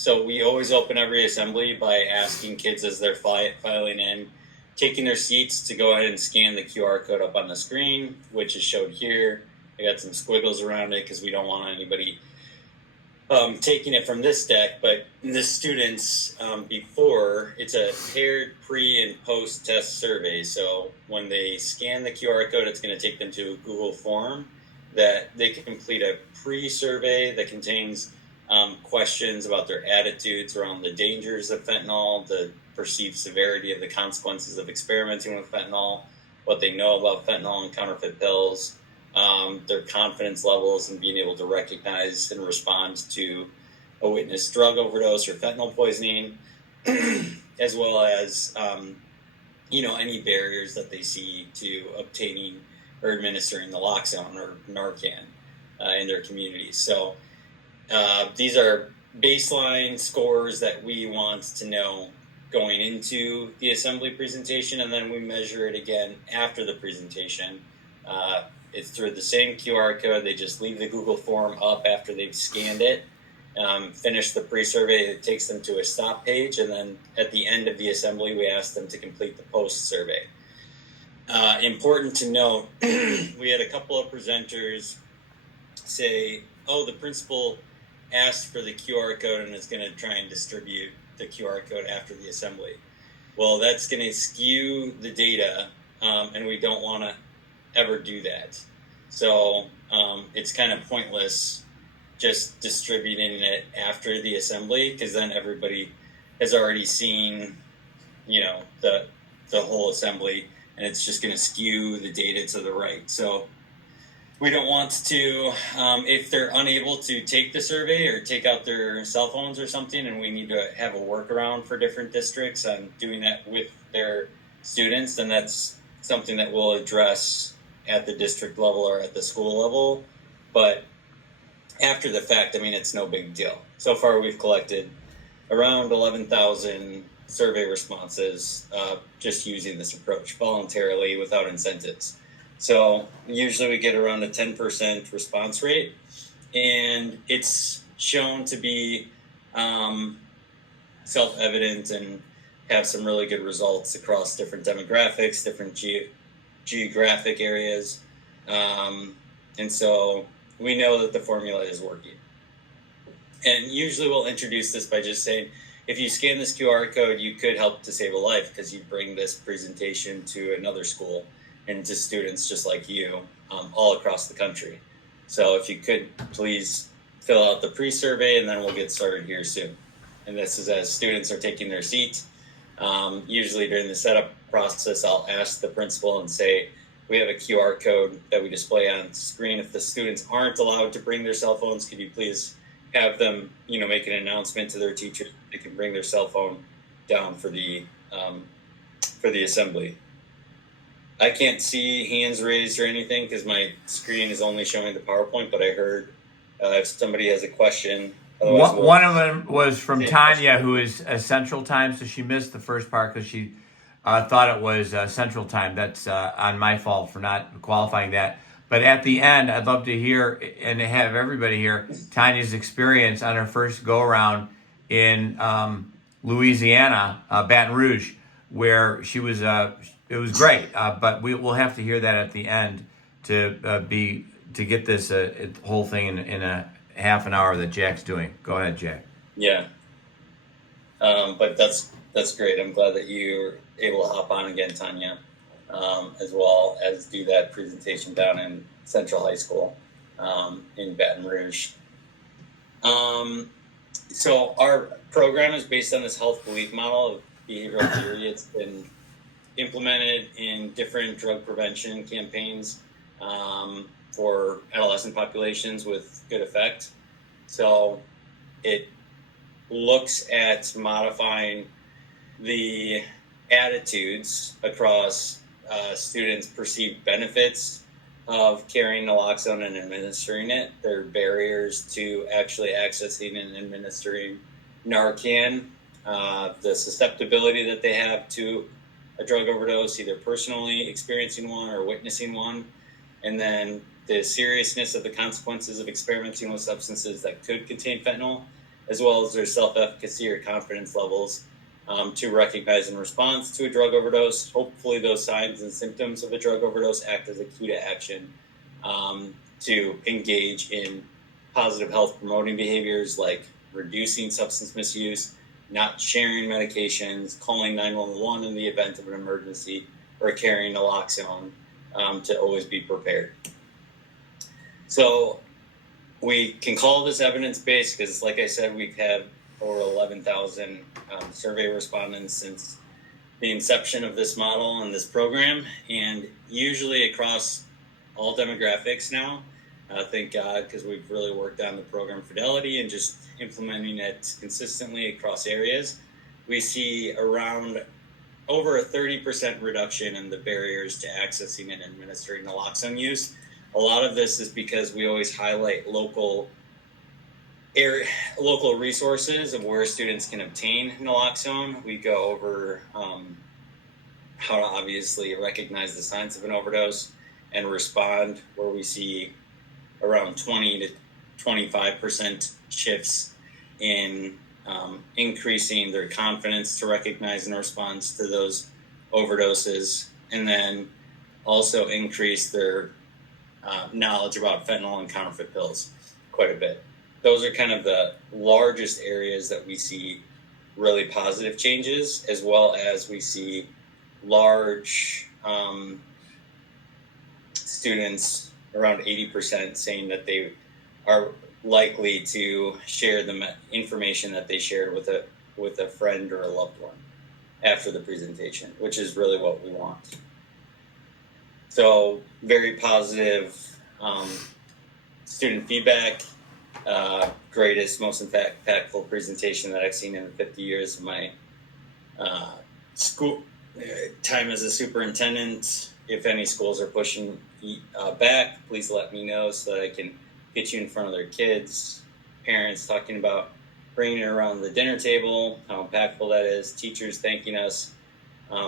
So we always open every assembly by asking kids as they're filing in, taking their seats, to go ahead and scan the QR code up on the screen, which is showed here. I got some squiggles around it because we don't want anybody taking it from this deck, but the students, before, it's a paired pre and post test survey. So when they scan the QR code, it's going to take them to a Google form that they can complete a pre-survey that contains questions about their attitudes around the dangers of fentanyl, the perceived severity of the consequences of experimenting with fentanyl, what they know about fentanyl and counterfeit pills, their confidence levels in being able to recognize and respond to a witnessed drug overdose or fentanyl poisoning, as well as, any barriers that they see to obtaining or administering naloxone or Narcan in their communities. So these are baseline scores that we want to know going into the assembly presentation, and then we measure it again after the presentation. It's through the same QR code. They just leave the Google form up after they've scanned it, finish the pre-survey. It takes them to a stop page, and then at the end of the assembly, we ask them to complete the post-survey. Important to note, we had a couple of presenters say, the principal asked for the QR code and is going to try and distribute the QR code after the assembly. Well, that's going to skew the data, and we don't want to ever do that. So it's kind of pointless just distributing it after the assembly, because then everybody has already seen, the whole assembly, and it's just going to skew the data to the right. So we don't want to, if they're unable to take the survey or take out their cell phones or something, and we need to have a workaround for different districts on doing that with their students, then that's something that we'll address at the district level or at the school level. But after the fact, it's no big deal. So far, we've collected around 11,000 survey responses just using this approach voluntarily without incentives. So usually we get around a 10% response rate, and it's shown to be self-evident and have some really good results across different demographics, different geographic areas. And so we know that the formula is working. And usually we'll introduce this by just saying, if you scan this QR code, you could help to save a life, because you bring this presentation to another school and to students just like you all across the country. So if you could please fill out the pre-survey, and then we'll get started here soon. And this is as students are taking their seat. Usually during the setup process, I'll ask the principal and say, we have a QR code that we display on screen. If the students aren't allowed to bring their cell phones, could you please have them, make an announcement to their teachers they can bring their cell phone down for the assembly. I can't see hands raised or anything because my screen is only showing the PowerPoint, but I heard if somebody has a question. One of them was from Tanya, who is Central Time, so she missed the first part because she thought it was Central Time. That's on my fault for not qualifying that. But at the end, I'd love to hear and have everybody hear Tanya's experience on her first go-around in Louisiana, Baton Rouge, where she was. It was great, but we'll have to hear that at the end to get this whole thing in a half an hour that Jack's doing. Go ahead, Jack. Yeah, but that's great. I'm glad that you're able to hop on again, Tanya, as well as do that presentation down in Central High School in Baton Rouge. So our program is based on this health belief model of behavioral theory. It's been implemented in different drug prevention campaigns for adolescent populations with good effect. So it looks at modifying the attitudes across students' perceived benefits of carrying naloxone and administering it, their barriers to actually accessing and administering Narcan, the susceptibility that they have to a drug overdose, either personally experiencing one or witnessing one, and then the seriousness of the consequences of experimenting with substances that could contain fentanyl, as well as their self-efficacy or confidence levels to recognize and respond to a drug overdose. Hopefully those signs and symptoms of a drug overdose act as a cue to action to engage in positive health promoting behaviors like reducing substance misuse, not sharing medications, calling 911 in the event of an emergency, or carrying naloxone to always be prepared. So we can call this evidence-based because, like I said, we've had over 11,000 survey respondents since the inception of this model and this program, and usually across all demographics now. Thank God, because we've really worked on the program fidelity and just implementing it consistently across areas. We see around over a 30% reduction in the barriers to accessing and administering naloxone use. A lot of this is because we always highlight local resources of where students can obtain naloxone. We go over how to obviously recognize the signs of an overdose and respond, where we see around 20 to 25% shifts in increasing their confidence to recognize and respond to those overdoses, and then also increase their knowledge about fentanyl and counterfeit pills quite a bit. Those are kind of the largest areas that we see really positive changes, as well as we see large students, around 80%, saying that they are likely to share the information that they shared with a friend or a loved one after the presentation, which is really what we want. So very positive student feedback. Greatest, most impactful presentation that I've seen in the 50 years of my school time as a superintendent. If any schools are pushing back, please let me know so that I can get you in front of their kids. Parents talking about bringing it around the dinner table, how impactful that is. Teachers thanking us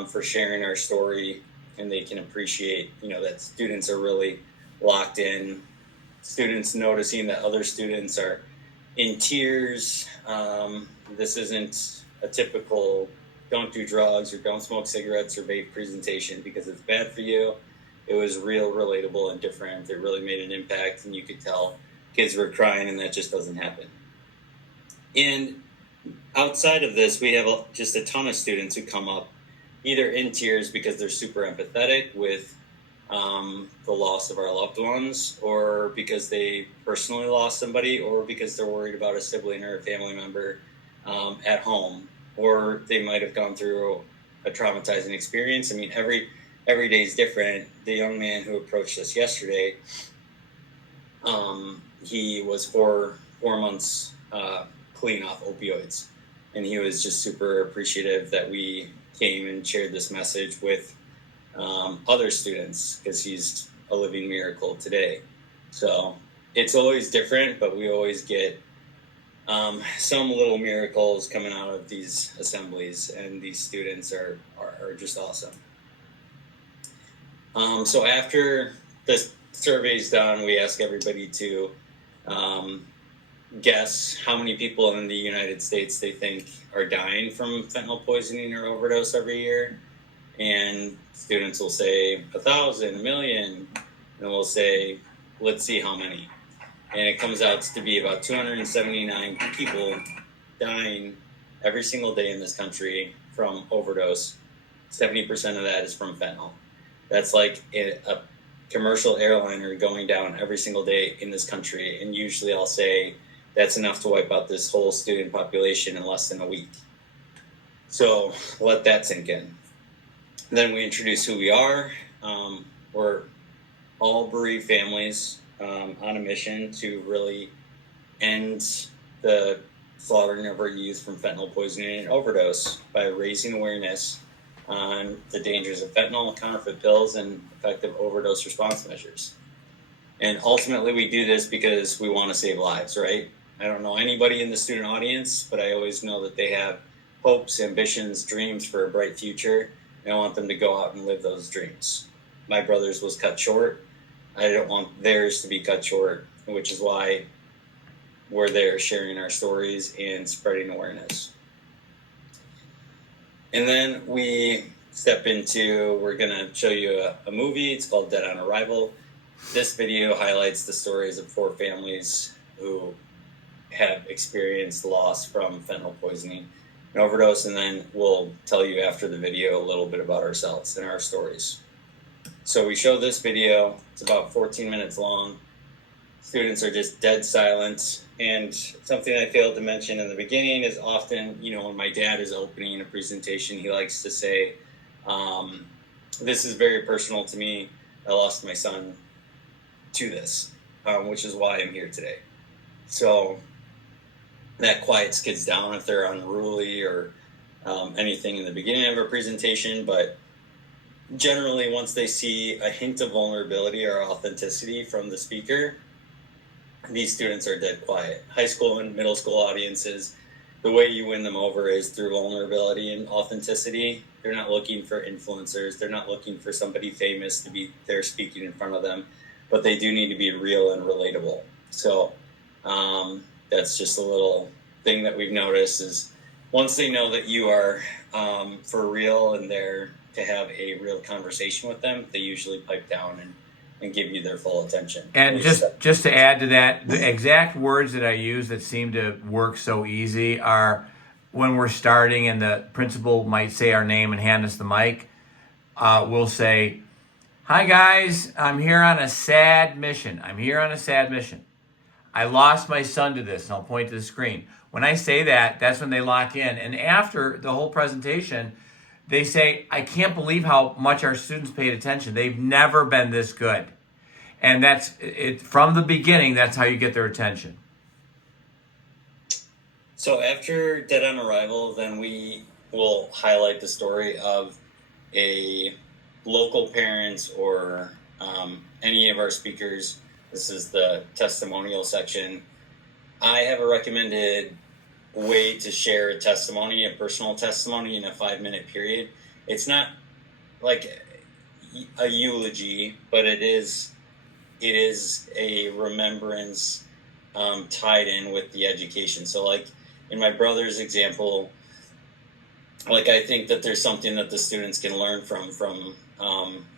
for sharing our story, and they can appreciate, that students are really locked in. Students noticing that other students are in tears. This isn't a typical don't do drugs or don't smoke cigarettes or vape presentation because it's bad for you. It was real, relatable, and different. It really made an impact, and you could tell kids were crying, and that just doesn't happen. And outside of this, we have just a ton of students who come up either in tears because they're super empathetic with the loss of our loved ones, or because they personally lost somebody, or because they're worried about a sibling or a family member at home, or they might have gone through a traumatizing experience. I mean, every day is different. The young man who approached us yesterday, he was 4 months clean off opioids, and he was just super appreciative that we came and shared this message with other students, because he's a living miracle today. So it's always different, but we always get some little miracles coming out of these assemblies, and these students are just awesome. So after this survey's done, we ask everybody to guess how many people in the United States they think are dying from fentanyl poisoning or overdose every year. And students will say 1,000, 1 million, and we'll say, let's see how many. And it comes out to be about 279 people dying every single day in this country from overdose. 70% of that is from fentanyl. That's like a commercial airliner going down every single day in this country. And usually I'll say that's enough to wipe out this whole student population in less than a week. So let that sink in. Then we introduce who we are. We're all bereaved families on a mission to really end the slaughtering of our youth from fentanyl poisoning and overdose by raising awareness on the dangers of fentanyl, counterfeit pills, and effective overdose response measures. And ultimately we do this because we want to save lives, right? I don't know anybody in the student audience, but I always know that they have hopes, ambitions, dreams for a bright future. And I want them to go out and live those dreams. My brother's was cut short. I don't want theirs to be cut short, which is why we're there sharing our stories and spreading awareness. And then we step into, we're going to show you a movie. It's called Dead on Arrival. This video highlights the stories of 4 families who have experienced loss from fentanyl poisoning and overdose, and then we'll tell you after the video a little bit about ourselves and our stories. So we show this video. It's about 14 minutes long. Students are just dead silent. And something I failed to mention in the beginning is often, when my dad is opening a presentation, he likes to say, this is very personal to me. I lost my son to this, which is why I'm here today. So that quiets kids down if they're unruly or anything in the beginning of a presentation. But generally, once they see a hint of vulnerability or authenticity from the speaker, these students are dead quiet. High school and middle school audiences, the way you win them over is through vulnerability and authenticity. They're not looking for influencers. They're not looking for somebody famous to be there speaking in front of them, but they do need to be real and relatable. So that's just a little thing that we've noticed is once they know that you are for real and there to have a real conversation with them, they usually pipe down and give you their full attention. And just to add to that, the exact words that I use that seem to work so easy are when we're starting and the principal might say our name and hand us the mic, we'll say, "Hi guys, I'm here on a sad mission. I lost my son to this," and I'll point to the screen. When I say that, that's when they lock in. And after the whole presentation, they say, "I can't believe how much our students paid attention. They've never been this good." And that's it from the beginning. That's how you get their attention. So after Dead on Arrival, then we will highlight the story of a local parent or any of our speakers. This is the testimonial section. I have a recommended way to share a testimony, a personal testimony in a 5-minute period. It's not like a eulogy, but it is a remembrance tied in with the education. So like in my brother's example, like I think that there's something that the students can learn from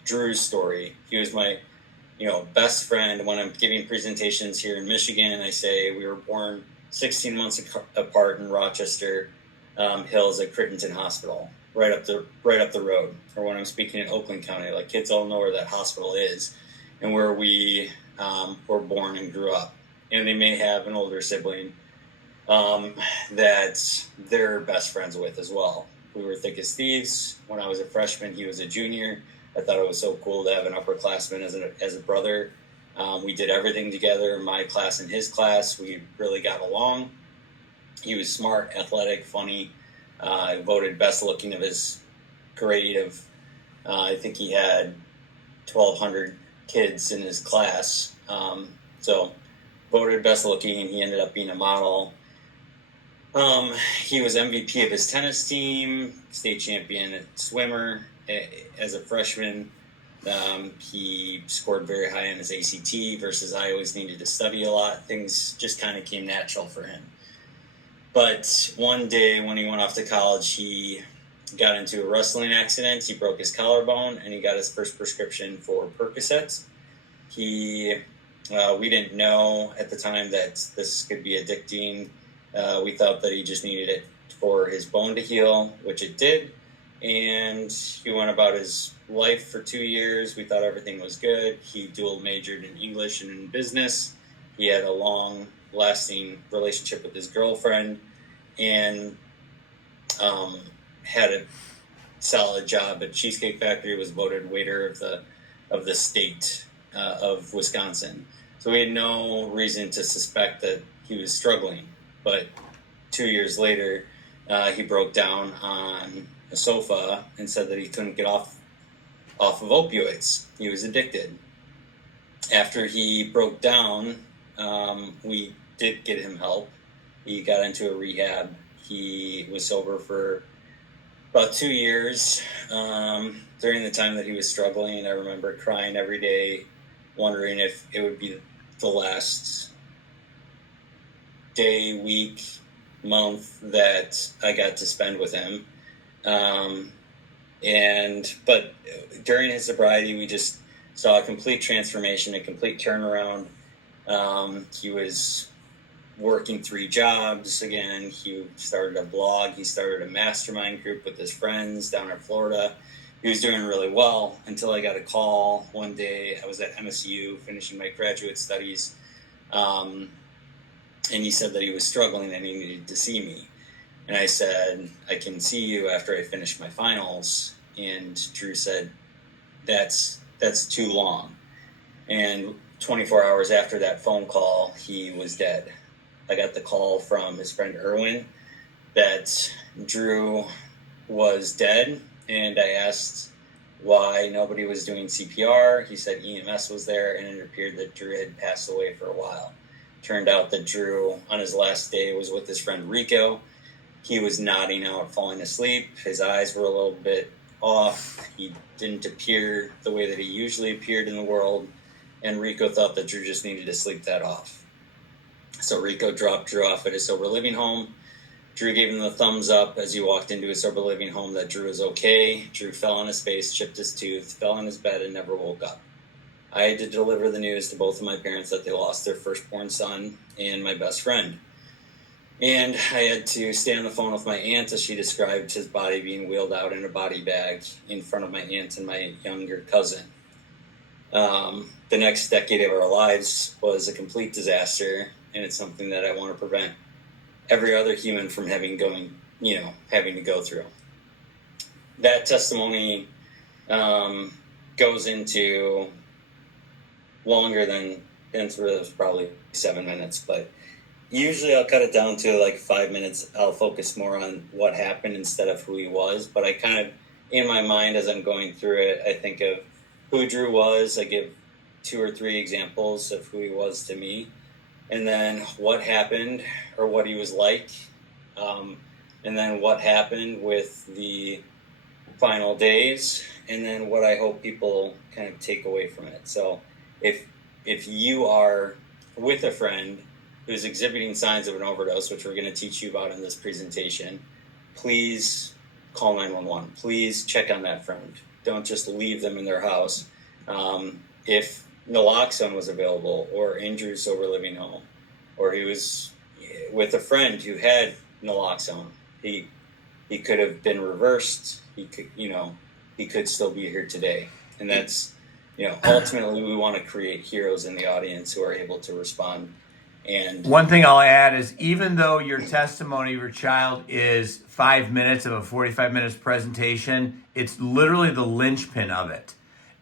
Drew's story. He was my best friend. When I'm giving presentations here in Michigan, I say we were born 16 months apart in Rochester Hills at Crittenton Hospital, right up the road. Or when I'm speaking in Oakland County, like kids all know where that hospital is and where we were born and grew up. And they may have an older sibling that they're best friends with as well. We were thick as thieves. When I was a freshman, he was a junior. I thought it was so cool to have an upperclassman as a brother. We did everything together, my class and his class. We really got along. He was smart, athletic, funny. Voted best looking of his grade of, I think he had 1,200 kids in his class. So voted best looking, and he ended up being a model. He was MVP of his tennis team, state champion swimmer as a freshman. He scored very high on his ACT versus I always needed to study a lot. Things just kind of came natural for him. But one day when he went off to college, he got into a wrestling accident. He broke his collarbone and he got his first prescription for Percocets. We didn't know at the time that this could be addicting. We thought that he just needed it for his bone to heal, which it did. And he went about his life for 2 years. We thought everything was good. He dual majored in English and in business. He had a long-lasting relationship with his girlfriend and had a solid job at Cheesecake Factory. Was voted waiter of the state of Wisconsin. So we had no reason to suspect that he was struggling. But 2 years later, he broke down on a sofa and said that he couldn't get off of opioids. He was addicted. After he broke down, we did get him help. He got into a rehab. He was sober for about 2 years. During the time that he was struggling, I remember crying every day, wondering if it would be the last day, week, month that I got to spend with him. But during his sobriety, we just saw a complete transformation, a complete turnaround. He was working 3 jobs again. He started a blog. He started a mastermind group with his friends down in Florida. He was doing really well until I got a call one day. I was at MSU finishing my graduate studies. And he said that he was struggling and he needed to see me. And I said, I can see you after I finish my finals. And Drew said, that's too long. And 24 hours after that phone call, he was dead. I got the call from his friend Erwin that Drew was dead. And I asked why nobody was doing CPR. He said EMS was there, and it appeared that Drew had passed away for a while. Turned out that Drew, on his last day, was with his friend Rico. He was nodding out, falling asleep. His eyes were a little bit off. He didn't appear the way that he usually appeared in the world. And Rico thought that Drew just needed to sleep that off. So Rico dropped Drew off at his sober living home. Drew gave him the thumbs up as he walked into his sober living home that Drew was okay. Drew fell on his face, chipped his tooth, fell on his bed, and never woke up. I had to deliver the news to both of my parents that they lost their firstborn son and my best friend. And I had to stay on the phone with my aunt as she described his body being wheeled out in a body bag in front of my aunt and my younger cousin. The next decade of our lives was a complete disaster, and it's something that I want to prevent every other human from having to go through. That testimony goes into longer than probably 7 minutes, but usually I'll cut it down to like 5 minutes. I'll focus more on what happened instead of who he was, but I kind of, in my mind as I'm going through it, I think of who Drew was. I give 2 or 3 examples of who he was to me, and then what happened or what he was like, and then what happened with the final days, and then what I hope people kind of take away from it. So if you are with a friend who's exhibiting signs of an overdose, which we're going to teach you about in this presentation, please call 911. Please check on that friend. Don't just leave them in their house. If naloxone was available, or in Drew's sober living home, or he was with a friend who had naloxone, he could have been reversed. He could still be here today. And that's, ultimately we want to create heroes in the audience who are able to respond. And one thing I'll add is, even though your testimony of your child is 5 minutes of a 45 minutes presentation, it's literally the linchpin of it.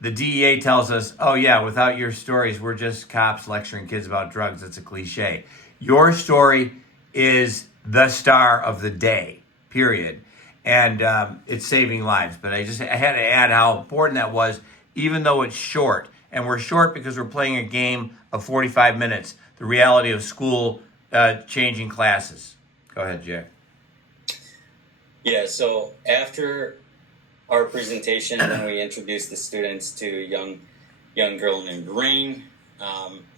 The DEA tells us, oh yeah, without your stories, we're just cops lecturing kids about drugs. It's a cliche. Your story is the star of the day, period. And it's saving lives. But I had to add how important that was, even though it's short. And we're short because we're playing a game of 45 minutes. The reality of school changing classes. Go ahead, Jack. Yeah, so after our presentation, when we introduced the students to a young girl named Rain.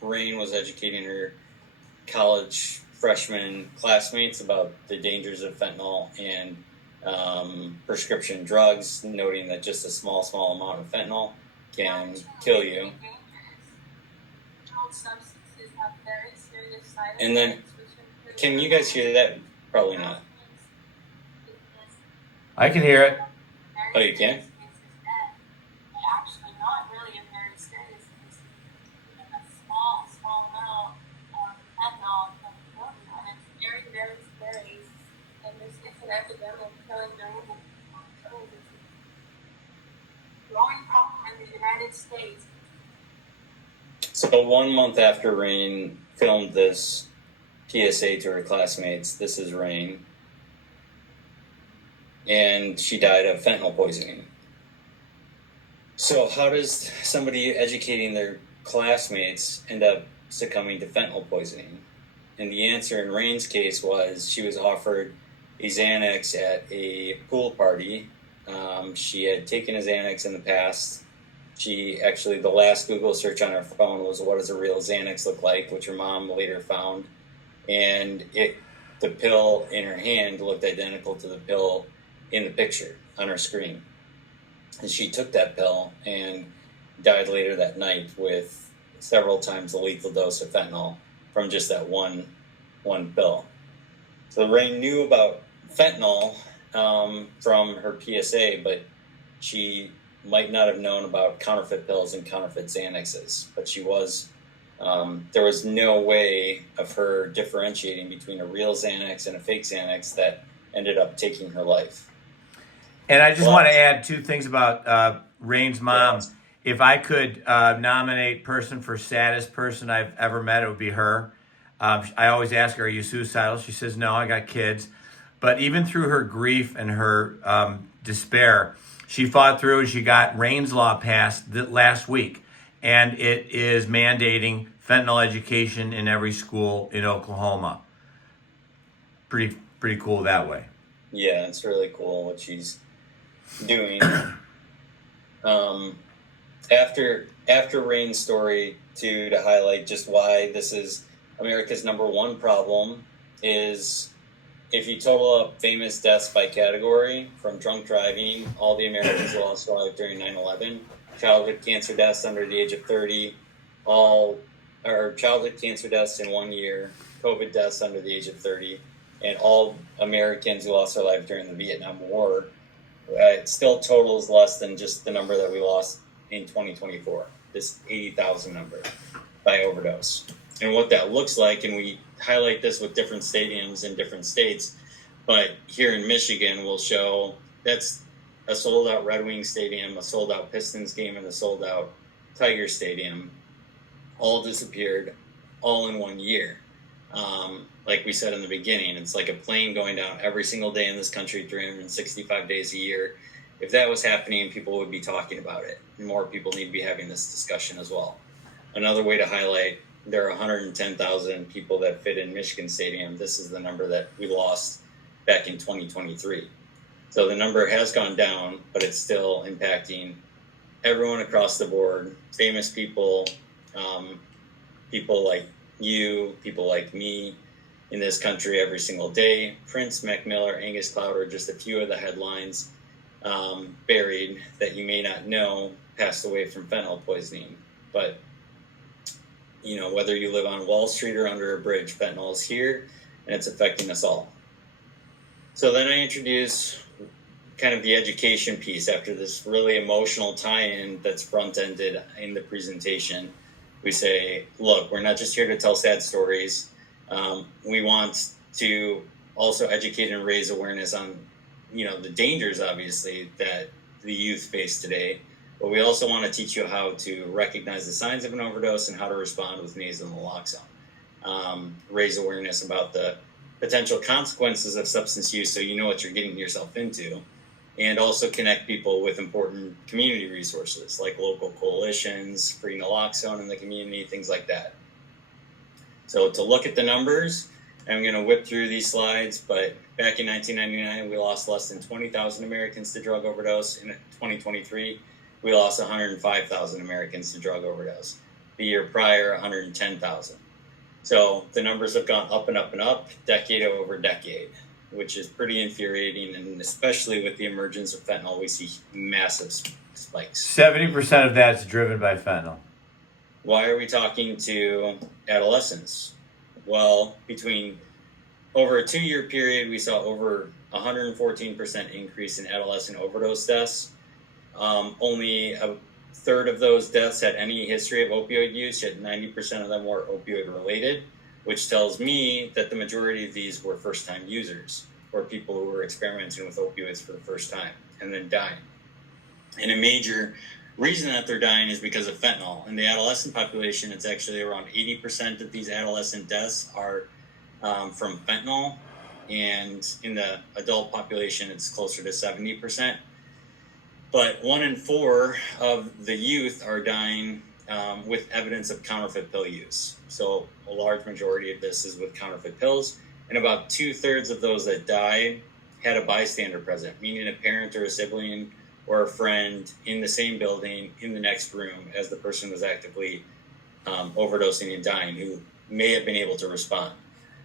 Rain was educating her college freshman classmates about the dangers of fentanyl and prescription drugs, noting that just a small amount of fentanyl can kill you. And then, can you guys hear that? Probably not. I can hear it. Oh, you can? Actually, not really a very serious case. A small amount of fentanyl can kill you, and it's very, very scary. And it's an epidemic killing millions of people. It's a growing problem in the United States. So 1 month after Rain filmed this PSA to her classmates, this is Rain, and she died of fentanyl poisoning. So how does somebody educating their classmates end up succumbing to fentanyl poisoning? And the answer in Rain's case was she was offered a Xanax at a pool party. She had taken a Xanax in the past. She actually, the last Google search on her phone was, what does a real Xanax look like, which her mom later found. and the pill in her hand looked identical to the pill in the picture on her screen. And she took that pill and died later that night with several times the lethal dose of fentanyl from just that one pill. So Rain knew about fentanyl from her PSA, but she might not have known about counterfeit pills and counterfeit Xanaxes. But she was, there was no way of her differentiating between a real Xanax and a fake Xanax that ended up taking her life. And I just want to add two things about Rain's mom. If I could nominate person for saddest person I've ever met, it would be her. I always ask her, are you suicidal? She says, no, I got kids. But even through her grief and her despair, she fought through and she got Rain's Law passed last week. And it is mandating fentanyl education in every school in Oklahoma. Pretty cool that way. Yeah, it's really cool what she's doing. After Rain's story, to highlight just why this is America's number one problem, is if you total up famous deaths by category, from drunk driving, all the Americans who lost their life during 9/11, childhood cancer deaths under the age of 30, childhood cancer deaths in 1 year, COVID deaths under the age of 30, and all Americans who lost their life during the Vietnam War, it still totals less than just the number that we lost in 2024, this 80,000 number by overdose. And what that looks like, and we highlight this with different stadiums in different states, but here in Michigan, we'll show that's a sold-out Red Wings stadium, a sold-out Pistons game, and a sold-out Tiger stadium, all disappeared all in 1 year. Like we said in the beginning, it's like a plane going down every single day in this country, 365 days a year. If that was happening, people would be talking about it. More people need to be having this discussion as well. Another way to highlight, there are 110,000 people that fit in Michigan Stadium. This is the number that we lost back in 2023. So the number has gone down, but it's still impacting everyone across the board. Famous people, people like you, people like me in this country every single day. Prince, Mac Miller, Angus Cloud are just a few of the headlines buried that you may not know passed away from fentanyl poisoning. But, you know, whether you live on Wall Street or under a bridge, fentanyl is here and it's affecting us all. So then I introduce kind of the education piece after this really emotional tie-in that's front-ended in the presentation. We say, look, we're not just here to tell sad stories. We want to also educate and raise awareness on, you know, the dangers, obviously, that the youth face today. But we also want to teach you how to recognize the signs of an overdose and how to respond with nasal naloxone. Raise awareness about the potential consequences of substance use so you know what you're getting yourself into. And also connect people with important community resources like local coalitions, free naloxone in the community, things like that. So to look at the numbers, I'm going to whip through these slides, but back in 1999, we lost less than 20,000 Americans to drug overdose. In 2023, we lost 105,000 Americans to drug overdose. The year prior, 110,000. So the numbers have gone up and up and up, decade over decade, which is pretty infuriating. And especially with the emergence of fentanyl, we see massive spikes. 70% of that's driven by fentanyl. Why are we talking to adolescents? Well, between over a 2-year period, we saw over 114% increase in adolescent overdose deaths. Only a third of those deaths had any history of opioid use, yet 90% of them were opioid related, which tells me that the majority of these were first-time users or people who were experimenting with opioids for the first time and then dying. And a major reason that they're dying is because of fentanyl. In the adolescent population, it's actually around 80% of these adolescent deaths are from fentanyl. And in the adult population, it's closer to 70%. But 1 in 4 of the youth are dying with evidence of counterfeit pill use. So a large majority of this is with counterfeit pills. And about 2/3 of those that died had a bystander present, meaning a parent or a sibling or a friend in the same building in the next room as the person was actively overdosing and dying, who may have been able to respond.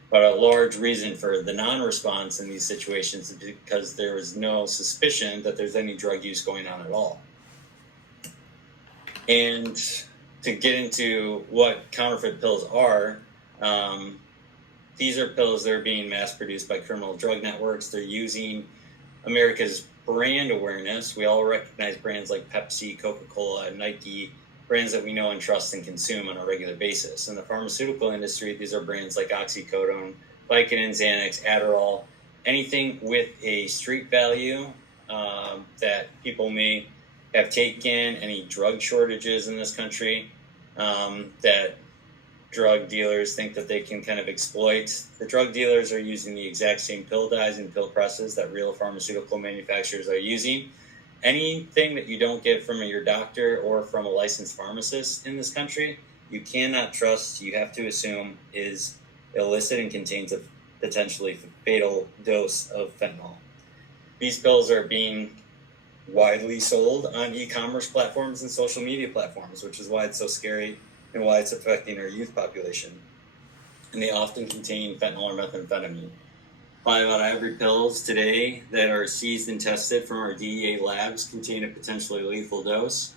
But a large reason for the non-response in these situations is because there is no suspicion that there's any drug use going on at all. And to get into what counterfeit pills are, these are pills that are being mass-produced by criminal drug networks. They're using America's brand awareness. We all recognize brands like Pepsi, Coca-Cola, Nike, brands that we know and trust and consume on a regular basis. In the pharmaceutical industry, these are brands like oxycodone, Vicodin, Xanax, Adderall, anything with a street value that people may have taken, any drug shortages in this country that drug dealers think that they can kind of exploit. The drug dealers are using the exact same pill dyes and pill presses that real pharmaceutical manufacturers are using. Anything that you don't get from your doctor or from a licensed pharmacist in this country, you cannot trust, you have to assume is illicit and contains a potentially fatal dose of fentanyl. These pills are being widely sold on e-commerce platforms and social media platforms, which is why it's so scary and why it's affecting our youth population. And they often contain fentanyl or methamphetamine. Probably about every pills today that are seized and tested from our DEA labs contain a potentially lethal dose.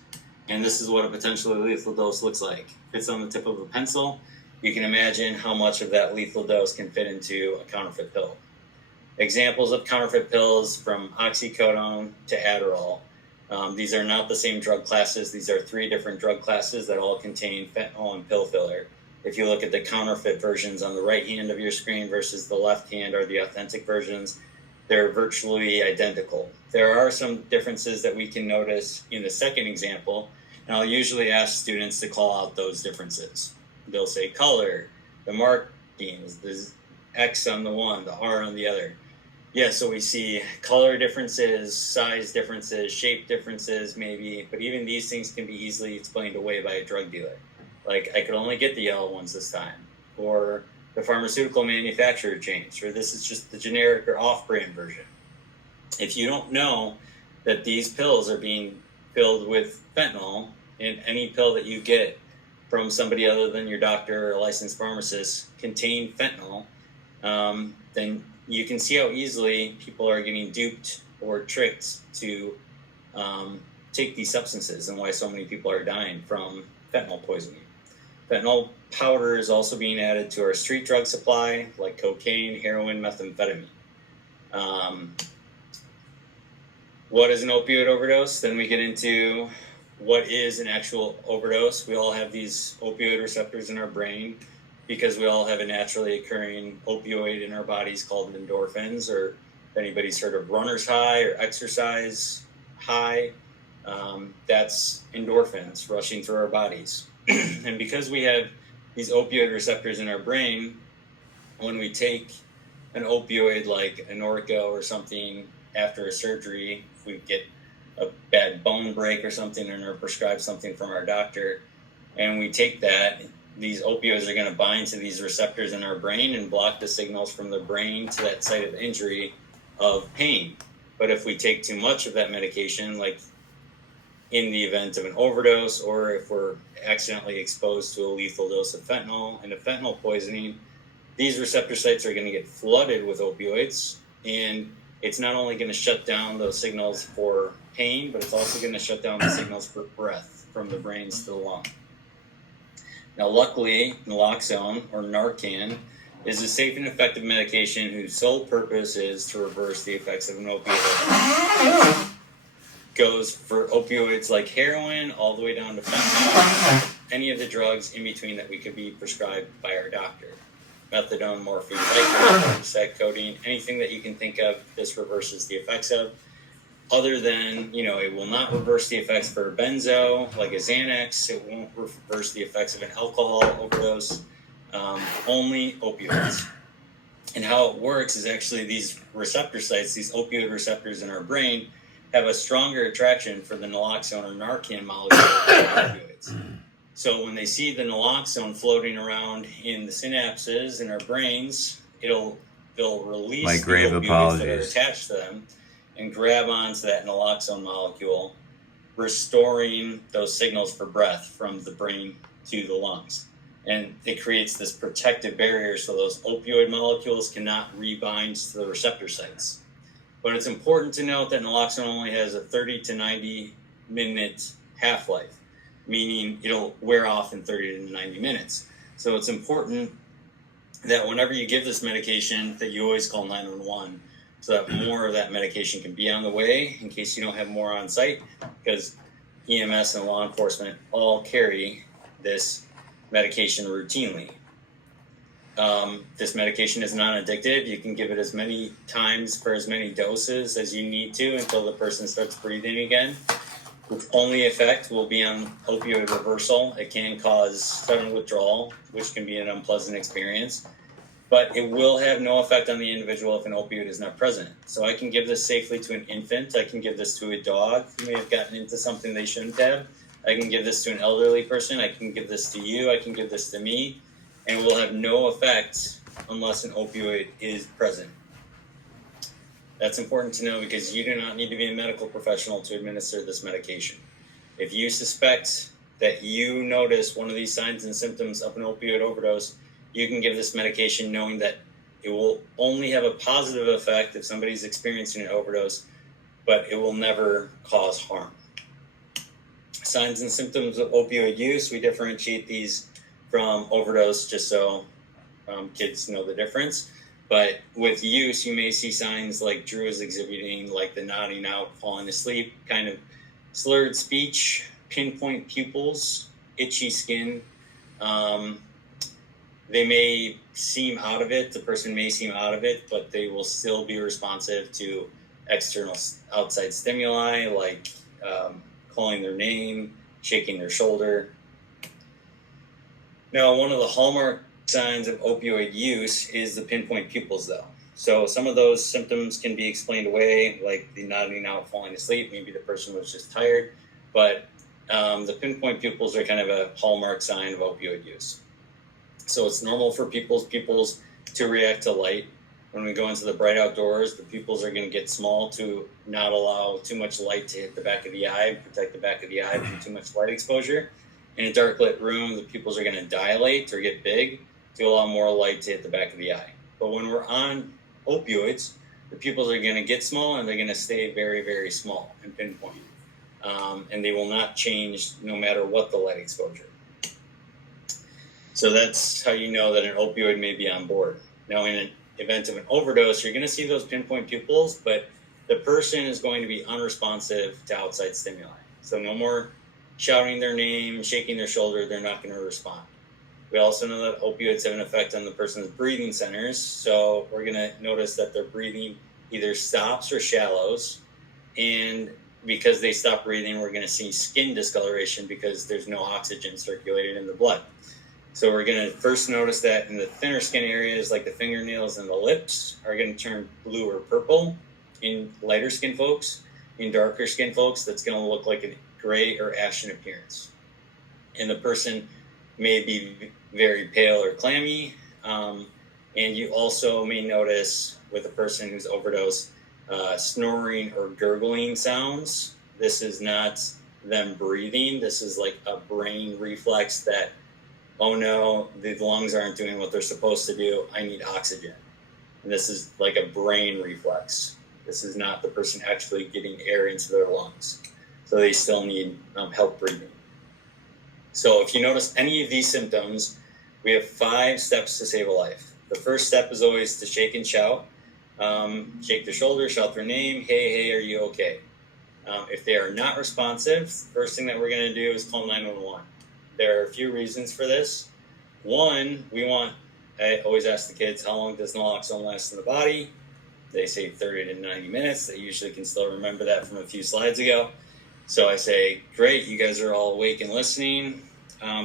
And this is what a potentially lethal dose looks like. It's on the tip of a pencil. You can imagine how much of that lethal dose can fit into a counterfeit pill. Examples of counterfeit pills from oxycodone to Adderall. These are not the same drug classes. These are 3 different drug classes that all contain fentanyl and pill filler. If you look at the counterfeit versions on the right hand of your screen versus the left hand or the authentic versions, they're virtually identical. There are some differences that we can notice in the second example, and I'll usually ask students to call out those differences. They'll say color, the markings, the X on the one, the R on the other. Yeah, so we see color differences, size differences, shape differences maybe, but even these things can be easily explained away by a drug dealer. Like, I could only get the yellow ones this time, or the pharmaceutical manufacturer changed, or this is just the generic or off-brand version. If you don't know that these pills are being filled with fentanyl, and any pill that you get from somebody other than your doctor or a licensed pharmacist contain fentanyl, then you can see how easily people are getting duped or tricked to take these substances and why so many people are dying from fentanyl poisoning. Fentanyl powder is also being added to our street drug supply, like cocaine, heroin, methamphetamine. What is an opioid overdose? Then we get into what is an actual overdose. We all have these opioid receptors in our brain because we all have a naturally occurring opioid in our bodies called endorphins, or if anybody's heard of runner's high or exercise high, that's endorphins rushing through our bodies. And because we have these opioid receptors in our brain, when we take an opioid like a Norco or something after a surgery, if we get a bad bone break or something and are prescribed something from our doctor, and we take that, these opioids are going to bind to these receptors in our brain and block the signals from the brain to that site of injury of pain. But if we take too much of that medication, like in the event of an overdose, or if we're accidentally exposed to a lethal dose of fentanyl and a fentanyl poisoning, these receptor sites are going to get flooded with opioids, and it's not only going to shut down those signals for pain, but it's also going to shut down the signals for breath from the brains to the lung. Now, luckily, naloxone, or Narcan, is a safe and effective medication whose sole purpose is to reverse the effects of an opioid. Goes for opioids like heroin all the way down to fentanyl, any of the drugs in between that we could be prescribed by our doctor. Methadone, morphine, Percocet, codeine, anything that you can think of, this reverses the effects of. Other than, it will not reverse the effects for a benzo, like a Xanax. It won't reverse the effects of an alcohol overdose. Only opioids. And how it works is actually these receptor sites, these opioid receptors in our brain, have a stronger attraction for the naloxone or Narcan molecule than opioids. So when they see the naloxone floating around in the synapses in our brains, they'll release My the grave opioids apologies. that are attached to them and grab onto that naloxone molecule, restoring those signals for breath from the brain to the lungs. And it creates this protective barrier so those opioid molecules cannot rebind to the receptor sites. But it's important to note that naloxone only has a 30 to 90 minute half-life, meaning it'll wear off in 30 to 90 minutes. So it's important that whenever you give this medication that you always call 911 so that more of that medication can be on the way in case you don't have more on site, because EMS and law enforcement all carry this medication routinely. This medication is non-addictive. You can give it as many times for as many doses as you need to until the person starts breathing again. Its only effect will be on opioid reversal. It can cause sudden withdrawal, which can be an unpleasant experience, but it will have no effect on the individual if an opioid is not present. So I can give this safely to an infant. I can give this to a dog who may have gotten into something they shouldn't have. I can give this to an elderly person. I can give this to you. I can give this to me. And it will have no effect unless an opioid is present. That's important to know because you do not need to be a medical professional to administer this medication. If you suspect that you notice one of these signs and symptoms of an opioid overdose, you can give this medication knowing that it will only have a positive effect if somebody's experiencing an overdose, but it will never cause harm. Signs and symptoms of opioid use, we differentiate these from overdose just so kids know the difference. But with use, you may see signs like Drew is exhibiting, like the nodding out, falling asleep, kind of slurred speech, pinpoint pupils, itchy skin. They may seem out of it, the person may seem out of it, but they will still be responsive to external outside stimuli like calling their name, shaking their shoulder. Now, one of the hallmark signs of opioid use is the pinpoint pupils, though. So some of those symptoms can be explained away, like the nodding out, falling asleep. Maybe the person was just tired. But the pinpoint pupils are kind of a hallmark sign of opioid use. So it's normal for people's pupils to react to light. When we go into the bright outdoors, the pupils are going to get small to not allow too much light to hit the back of the eye, protect the back of the eye from too much light exposure. In a dark lit room, the pupils are going to dilate or get big to allow more light to hit the back of the eye. But when we're on opioids, the pupils are going to get small and they're going to stay very, very small and pinpoint. And they will not change no matter what the light exposure. So that's how you know that an opioid may be on board. Now, in an event of an overdose, you're going to see those pinpoint pupils, but the person is going to be unresponsive to outside stimuli. So no more shouting their name, shaking their shoulder, they're not going to respond. We also know that opioids have an effect on the person's breathing centers. So we're going to notice that their breathing either stops or shallows. And because they stop breathing, we're going to see skin discoloration because there's no oxygen circulating in the blood. So we're going to first notice that in the thinner skin areas like the fingernails and the lips are going to turn blue or purple in lighter skin folks. In darker skin folks, that's going to look like a gray or ashen appearance. And the person may be very pale or clammy. And you also may notice with a person who's overdosed, snoring or gurgling sounds. This is not them breathing. This is like a brain reflex that, oh no, the lungs aren't doing what they're supposed to do. I need oxygen. And this is like a brain reflex. This is not the person actually getting air into their lungs. So they still need help breathing. So if you notice any of these symptoms, we have 5 steps to save a life. The first step is always to shake and shout. Shake their shoulder, shout their name, hey, are you okay? If they are not responsive, first thing that we're going to do is call 911. There are a few reasons for this. One, I always ask the kids, how long does naloxone last in the body? They say 30 to 90 minutes. They usually can still remember that from a few slides ago. So I say, great, you guys are all awake and listening.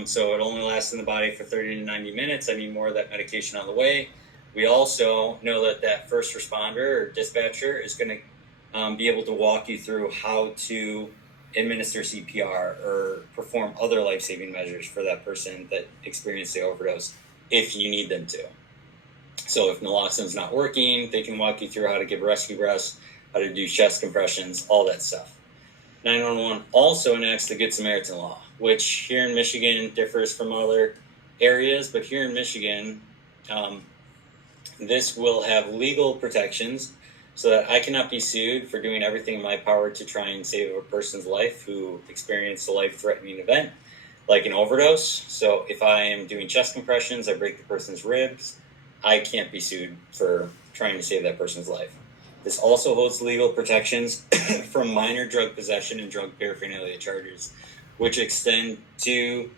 So it only lasts in the body for 30 to 90 minutes. I need more of that medication on the way. We also know that first responder or dispatcher is going to be able to walk you through how to administer CPR or perform other life-saving measures for that person that experienced the overdose if you need them to. So if naloxone's not working, they can walk you through how to give rescue breaths, how to do chest compressions, all that stuff. 911 also enacts the Good Samaritan Law, which here in Michigan differs from other areas, but here in Michigan, this will have legal protections so that I cannot be sued for doing everything in my power to try and save a person's life who experienced a life-threatening event, like an overdose. So if I am doing chest compressions, I break the person's ribs, I can't be sued for trying to save that person's life. This also holds legal protections from minor drug possession and drug paraphernalia charges, which extend to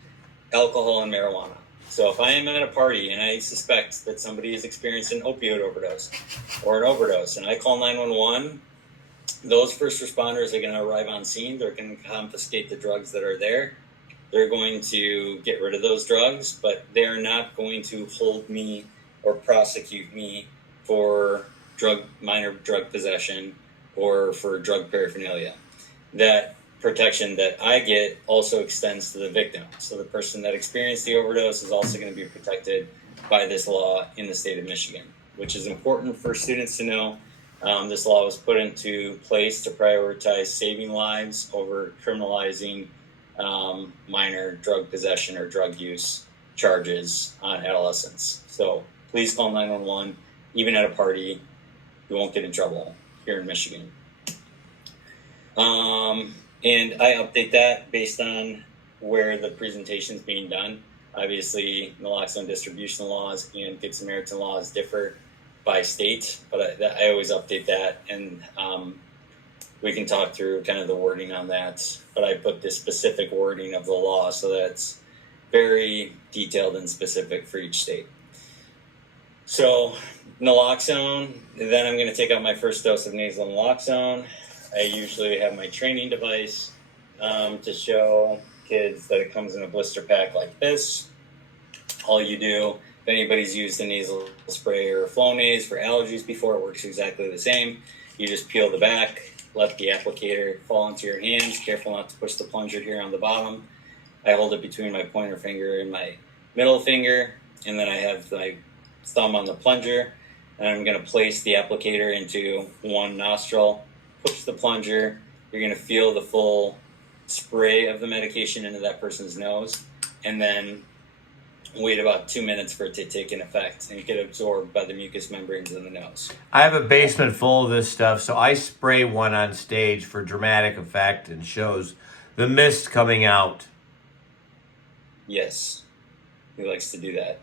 alcohol and marijuana. So if I am at a party and I suspect that somebody has experienced an opioid overdose or an overdose, and I call 911, those first responders are going to arrive on scene. They're going to confiscate the drugs that are there. They're going to get rid of those drugs, but they're not going to hold me or prosecute me for minor drug possession or for drug paraphernalia. That protection that I get also extends to the victim. So the person that experienced the overdose is also going to be protected by this law in the state of Michigan, which is important for students to know. This law was put into place to prioritize saving lives over criminalizing minor drug possession or drug use charges on adolescents. So please call 911, even at a party. You won't get in trouble here in Michigan. And I update that based on where the presentation is being done. Obviously, naloxone distribution laws and Good Samaritan laws differ by state, but I always update that, and we can talk through kind of the wording on that. But I put this specific wording of the law so that it's very detailed and specific for each state. So naloxone, then I'm going to take out my first dose of nasal naloxone. I usually have my training device to show kids that it comes in a blister pack like this. All you do, if anybody's used a nasal spray or a Flonase for allergies before, it works exactly the same. You just peel the back, let the applicator fall into your hands. Careful not to push the plunger here on the bottom. I hold it between my pointer finger and my middle finger, and then I have my thumb on the plunger, and I'm going to place the applicator into one nostril. Push the plunger, you're going to feel the full spray of the medication into that person's nose, and then wait about 2 minutes for it to take an effect and get absorbed by the mucous membranes in the nose. I have a basement full of this stuff, so I spray one on stage for dramatic effect and shows the mist coming out. Yes, he likes to do that.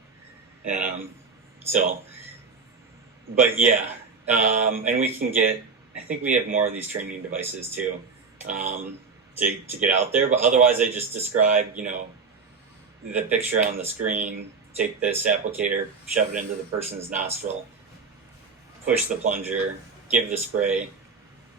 But yeah, and we can get, I think we have more of these training devices too, to get out there. But otherwise, I just describe, the picture on the screen. Take this applicator, shove it into the person's nostril, push the plunger, give the spray.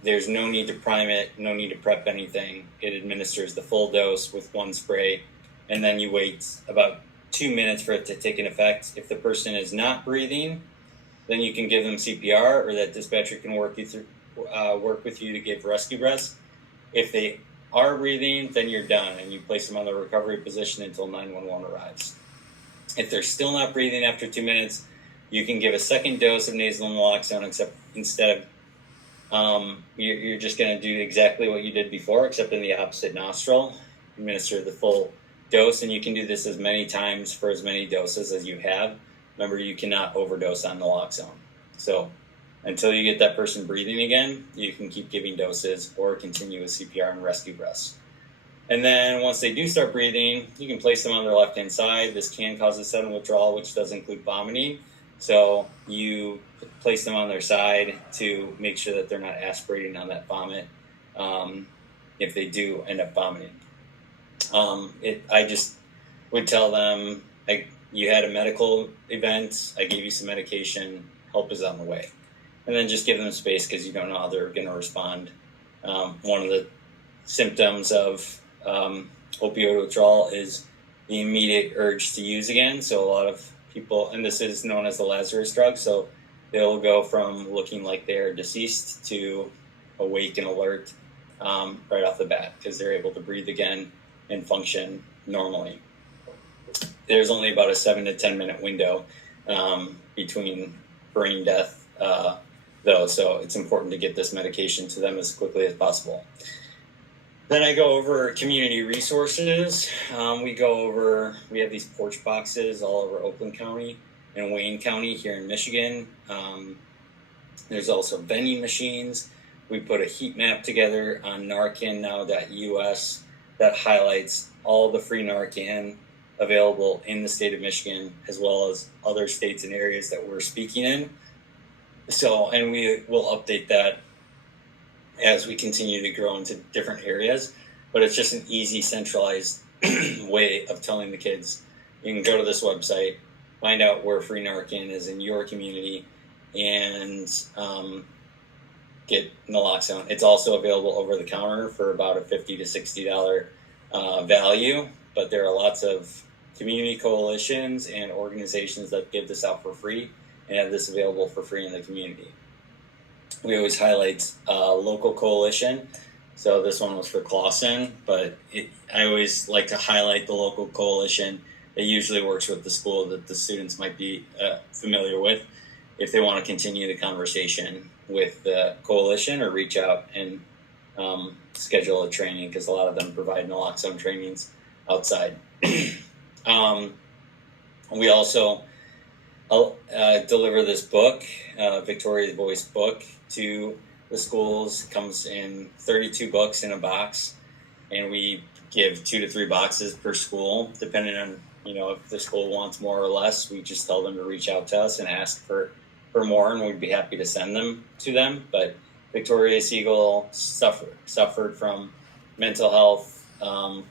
There's no need to prime it, no need to prep anything. It administers the full dose with one spray, and then you wait about 2 minutes for it to take an effect. If the person is not breathing, then you can give them CPR, or that dispatcher can work with you to give rescue breaths. If they are breathing, then you're done, and you place them on the recovery position until 911 arrives. If they're still not breathing after 2 minutes, you can give a second dose of nasal naloxone, except instead of, you're just going to do exactly what you did before, except in the opposite nostril. Administer the full dose, and you can do this as many times for as many doses as you have. Remember, you cannot overdose on naloxone. So until you get that person breathing again, you can keep giving doses or continue with CPR and rescue breaths. And then once they do start breathing, you can place them on their left-hand side. This can cause a sudden withdrawal, which does include vomiting. So you place them on their side to make sure that they're not aspirating on that vomit if they do end up vomiting. I just would tell them, you had a medical event, I gave you some medication, help is on the way. And then just give them space because you don't know how they're going to respond. One of the symptoms of opioid withdrawal is the immediate urge to use again. So a lot of people, and this is known as the Lazarus drug, so they'll go from looking like they're deceased to awake and alert right off the bat because they're able to breathe again and function normally. There's only about a 7 to 10 minute window between brain death, though, so it's important to get this medication to them as quickly as possible. Then I go over community resources. We have these porch boxes all over Oakland County and Wayne County here in Michigan. There's also vending machines. We put a heat map together on narcannow.us that highlights all the free Narcan available in the state of Michigan, as well as other states and areas that we're speaking in. So, and we will update that as we continue to grow into different areas. But it's just an easy, centralized way of telling the kids, you can go to this website, find out where free Narcan is in your community, and get naloxone. It's also available over the counter for about a $50 to $60 value, but there are lots of community coalitions and organizations that give this out for free and have this available for free in the community. We always highlight local coalition. So this one was for Clawson, but I always like to highlight the local coalition that usually works with the school that the students might be familiar with if they want to continue the conversation with the coalition or reach out and schedule a training, because a lot of them provide naloxone trainings outside. We also deliver this book, Victoria's Voice book, to the schools. It comes in 32 books in a box, and we give 2 to 3 boxes per school, depending on, if the school wants more or less. We just tell them to reach out to us and ask for more, and we'd be happy to send them to them. But Victoria Siegel suffered from mental health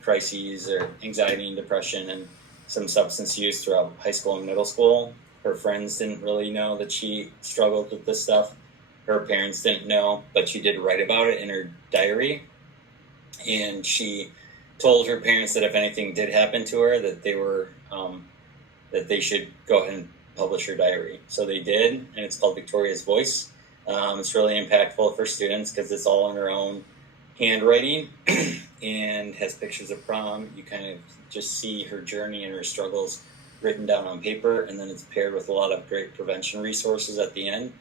crises or anxiety and depression and some substance use throughout high school and middle school. Her friends didn't really know that she struggled with this stuff. Her parents didn't know, but she did write about it in her diary. And she told her parents that if anything did happen to her, that they should go ahead and publish her diary. So they did, and it's called Victoria's Voice. It's really impactful for students because it's all in her own handwriting and has pictures of prom. You kind of just see her journey and her struggles written down on paper, and then it's paired with a lot of great prevention resources at the end,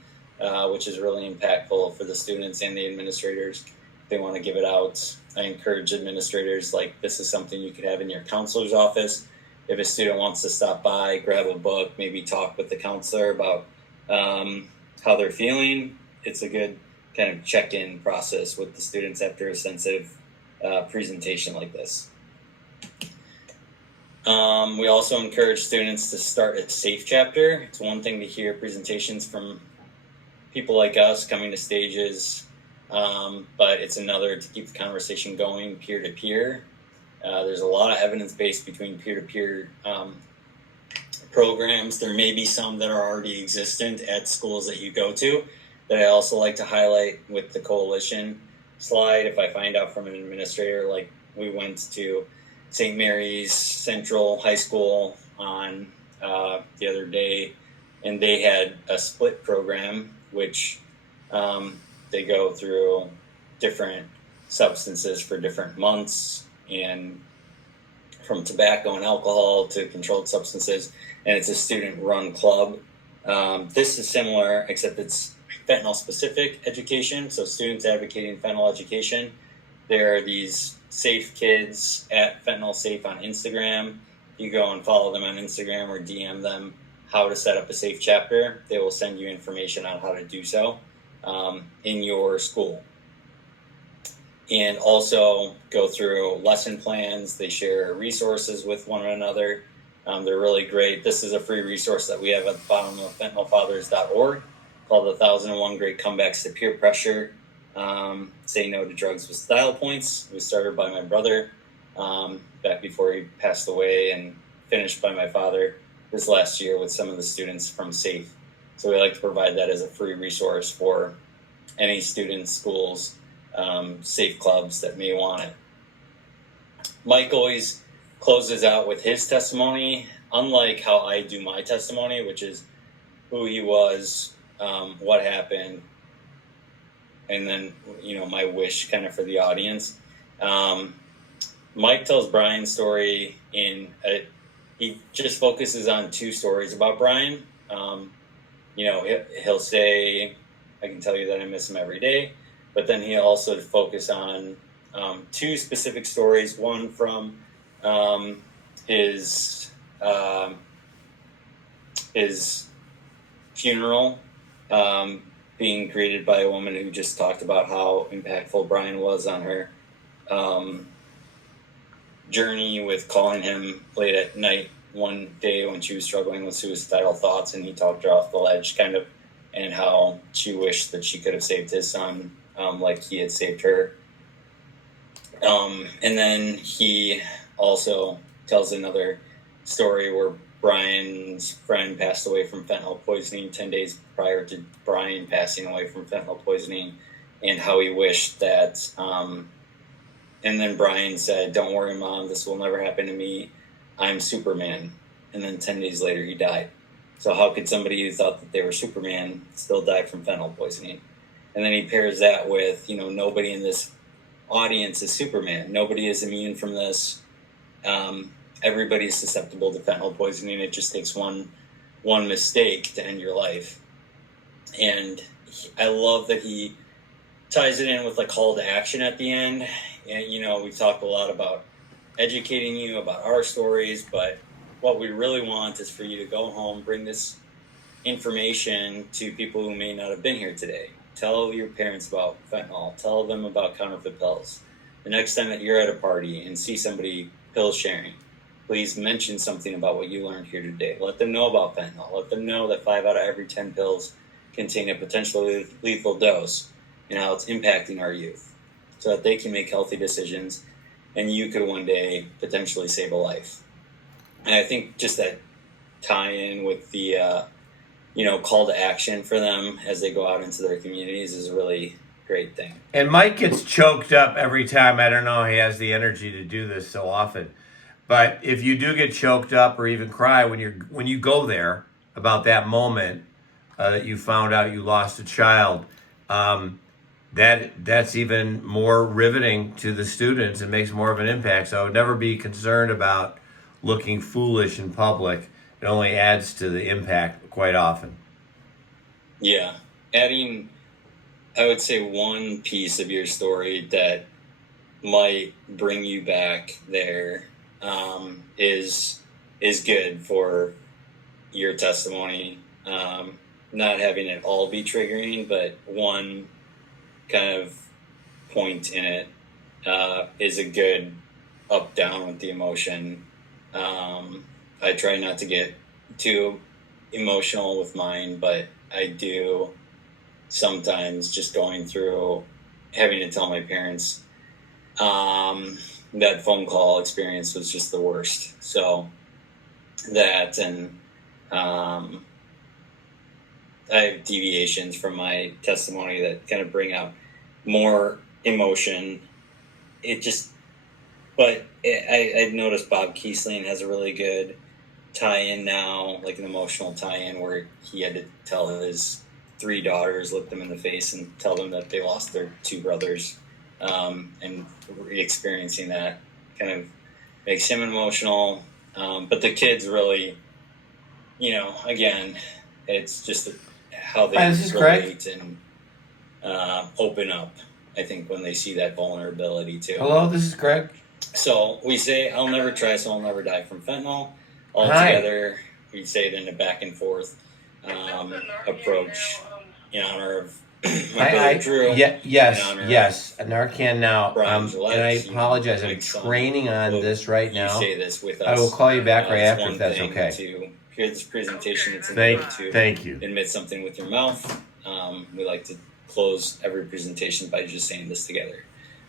which is really impactful for the students and the administrators. If they want to give it out, I encourage administrators, this is something you could have in your counselor's office. If a student wants to stop by, grab a book, maybe talk with the counselor about how they're feeling, it's a good kind of check-in process with the students after a sensitive presentation like this. We also encourage students to start a SAFE chapter. It's one thing to hear presentations from people like us coming to stages, but it's another to keep the conversation going peer-to-peer. There's a lot of evidence-based between peer-to-peer programs. There may be some that are already existent at schools that you go to that I also like to highlight with the coalition slide. If I find out from an administrator, like we went to St. Mary's Central High School on the other day, and they had a split program, which they go through different substances for different months, and from tobacco and alcohol to controlled substances, and it's a student-run club. This is similar, except it's fentanyl-specific education, so students advocating fentanyl education. There are these safe kids at Fentanyl Safe on Instagram. You go and follow them on Instagram or DM them how to set up a safe chapter. They will send you information on how to do so in your school. And also go through lesson plans. They share resources with one another. They're really great. This is a free resource that we have at the bottom of fentanylfathers.org called 1001 Great Comebacks to Peer Pressure. Say No to Drugs with Style Points. It was started by my brother back before he passed away, and finished by my father this last year with some of the students from SAFE. So we like to provide that as a free resource for any students, schools, SAFE clubs that may want it. Mike always closes out with his testimony, unlike how I do my testimony, which is who he was, what happened, and then, my wish kind of for the audience. Mike tells Brian's story he just focuses on 2 stories about Brian. He'll say, I can tell you that I miss him every day, but then he'll also focus on two specific stories. One from his funeral, being greeted by a woman who just talked about how impactful Brian was on her journey with calling him late at night one day when she was struggling with suicidal thoughts, and he talked her off the ledge, kind of, and how she wished that she could have saved his son like he had saved her. And then he also tells another story where Brian's friend passed away from fentanyl poisoning 10 days prior to Brian passing away from fentanyl poisoning, and how he wished that, and then Brian said, "Don't worry, Mom, this will never happen to me. I'm Superman." And then 10 days later, he died. So how could somebody who thought that they were Superman still die from fentanyl poisoning? And then he pairs that with, nobody in this audience is Superman. Nobody is immune from this. Everybody is susceptible to fentanyl poisoning. It just takes one mistake to end your life. And I love that he ties it in with a call to action at the end. And, we've talked a lot about educating you about our stories, but what we really want is for you to go home, bring this information to people who may not have been here today. Tell your parents about fentanyl. Tell them about counterfeit pills. The next time that you're at a party and see somebody pill sharing, please mention something about what you learned here today. Let them know about fentanyl. Let them know that 5 out of every 10 pills contain a potentially lethal dose and how it's impacting our youth, so that they can make healthy decisions and you could one day potentially save a life. And I think just that tie in with the call to action for them as they go out into their communities is a really great thing. And Mike gets choked up every time. I don't know, he has the energy to do this so often. But if you do get choked up or even cry when you go there about that moment that you found out you lost a child, that's even more riveting to the students and makes more of an impact. So I would never be concerned about looking foolish in public. It only adds to the impact quite often. Yeah. Adding, I would say, one piece of your story that might bring you back there is good for your testimony. Not having it all be triggering, but one kind of point in it is a good up down with the emotion. I try not to get too emotional with mine, but I do sometimes. Just going through having to tell my parents that phone call experience was just the worst. So that, and I have deviations from my testimony that kind of bring out more emotion. I've noticed Bob Kiesling has a really good tie-in now, like an emotional tie-in where he had to tell his 3 daughters, look them in the face and tell them that they lost their 2 brothers. And re-experiencing that kind of makes him emotional. But the kids really, again, it's just how they relate and open up, I think, when they see that vulnerability too. Hello, this is Greg. So we say, I'll never try, so I'll never die from fentanyl. All together, we say it in a back and forth approach in honor of my brother Drew. Yes, a Narcan now. Brian And I apologize, I'm training on this right now. You say this with us. I will call you back right after if that's okay. To hear this presentation, it's another to thank you. Admit something with your mouth. We like to close every presentation by just saying this together.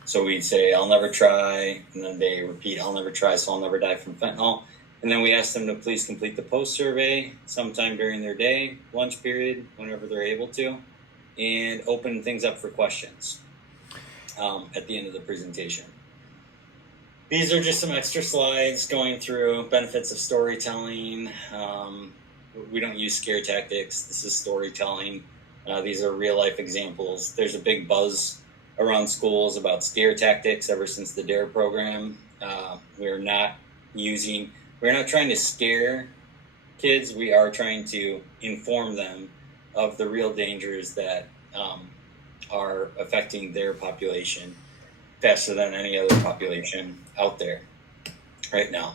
So we'd say, I'll never try, and then they repeat, I'll never try, so I'll never die from fentanyl. And then we ask them to please complete the post survey sometime during their day, lunch period, whenever they're able to, and open things up for questions at the end of the presentation. These are just some extra slides going through benefits of storytelling. We don't use scare tactics. This is storytelling. These are real life examples. There's a big buzz around schools about scare tactics ever since the DARE program. We're not trying to scare kids. We are trying to inform them of the real dangers that are affecting their population. faster than any other population out there right now.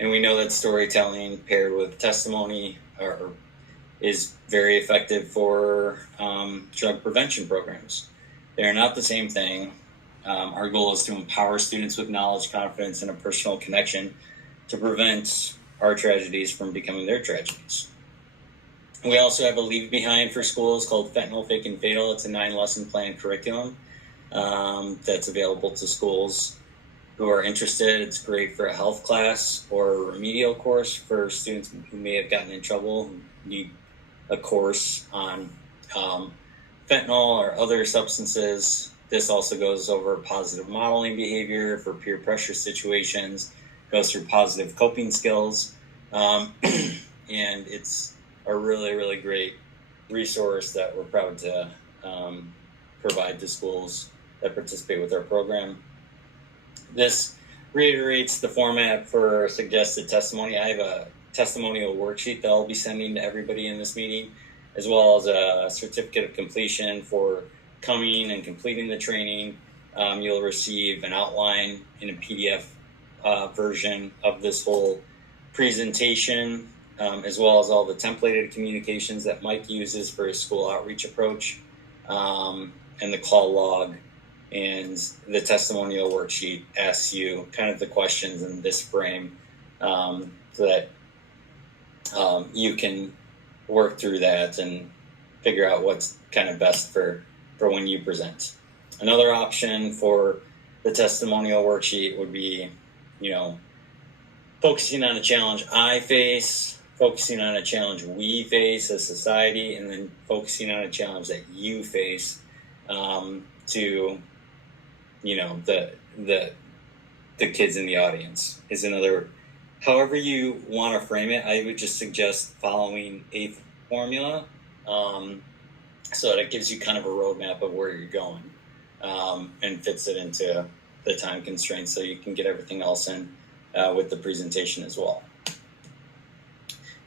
And we know that storytelling paired with testimony is very effective for drug prevention programs. They're not the same thing. Our goal is to empower students with knowledge, confidence, and a personal connection to prevent our tragedies from becoming their tragedies. We also have a Leave Behind for schools called Fentanyl, Fake, and Fatal. It's a 9-lesson plan curriculum that's available to schools who are interested. It's great for a health class or a remedial course for students who may have gotten in trouble, who need a course on fentanyl or other substances. This also goes over positive modeling behavior for peer pressure situations, goes through positive coping skills, and it's a really, really great resource that we're proud to provide to schools that participate with our program. This reiterates the format for suggested testimony. I have a testimonial worksheet that I'll be sending to everybody in this meeting, as well as a certificate of completion for coming and completing the training. You'll receive an outline in a PDF version of this whole presentation, as well as all the templated communications that Mike uses for his school outreach approach, and the call log. And the testimonial worksheet asks you kind of the questions in this frame, so that you can work through that and figure out what's kind of best for when you present. Another option for the testimonial worksheet would be, focusing on a challenge I face, focusing on a challenge we face as society, and then focusing on a challenge that you face to the kids in the audience is another. However you want to frame it, I would just suggest following a formula, so that it gives you kind of a roadmap of where you're going, and fits it into the time constraints so you can get everything else in with the presentation as well.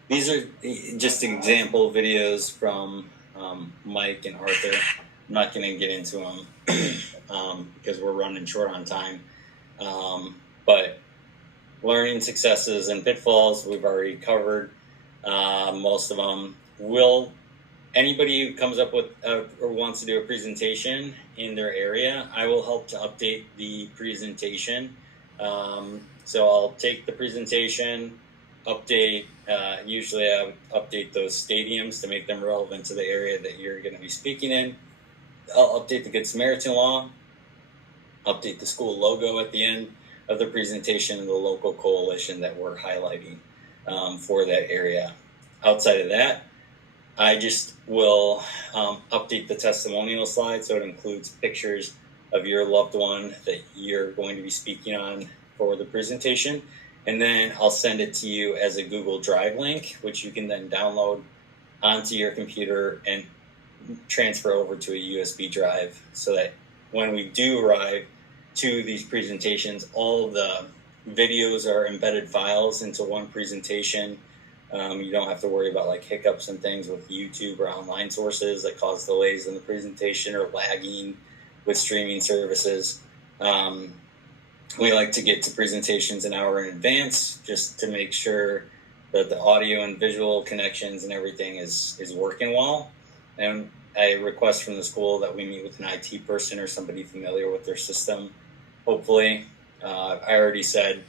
These are just example videos from Mike and Arthur. I'm not going to get into them because we're running short on time. But learning successes and pitfalls, we've already covered most of them. Anybody who comes up with or wants to do a presentation in their area, I will help to update the presentation. So I'll take the presentation, update. Usually I would update those stadiums to make them relevant to the area that you're going to be speaking in. I'll update the Good Samaritan Law, update the school logo at the end of the presentation and the local coalition that we're highlighting for that area. Outside of that, I just will update the testimonial slide so it includes pictures of your loved one that you're going to be speaking on for the presentation. And then I'll send it to you as a Google Drive link, which you can then download onto your computer and transfer over to a USB drive, so that when we do arrive to these presentations, all of the videos are embedded files into one presentation. You don't have to worry about like hiccups and things with YouTube or online sources that cause delays in the presentation or lagging with streaming services. We like to get to presentations an hour in advance just to make sure that the audio and visual connections and everything is working well. And I request from the school that we meet with an IT person or somebody familiar with their system. Hopefully, I already said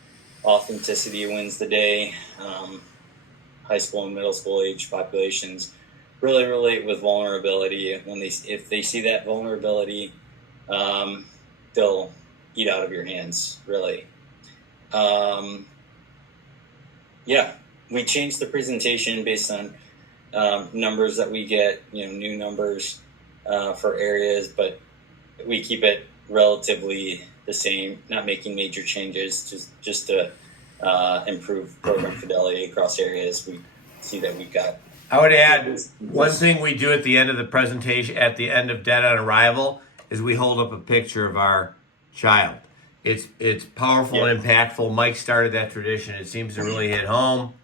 authenticity wins the day. High school and middle school age populations really relate with vulnerability. If they see that vulnerability, they'll eat out of your hands, really. We changed the presentation based on numbers that we get, new numbers for areas, but we keep it relatively the same, not making major changes, just to improve program fidelity across areas. We see that we've got. I would add one thing we do at the end of the presentation, at the end of Dead on Arrival, is we hold up a picture of our child. It's powerful and impactful. Mike started that tradition. It seems to really hit home.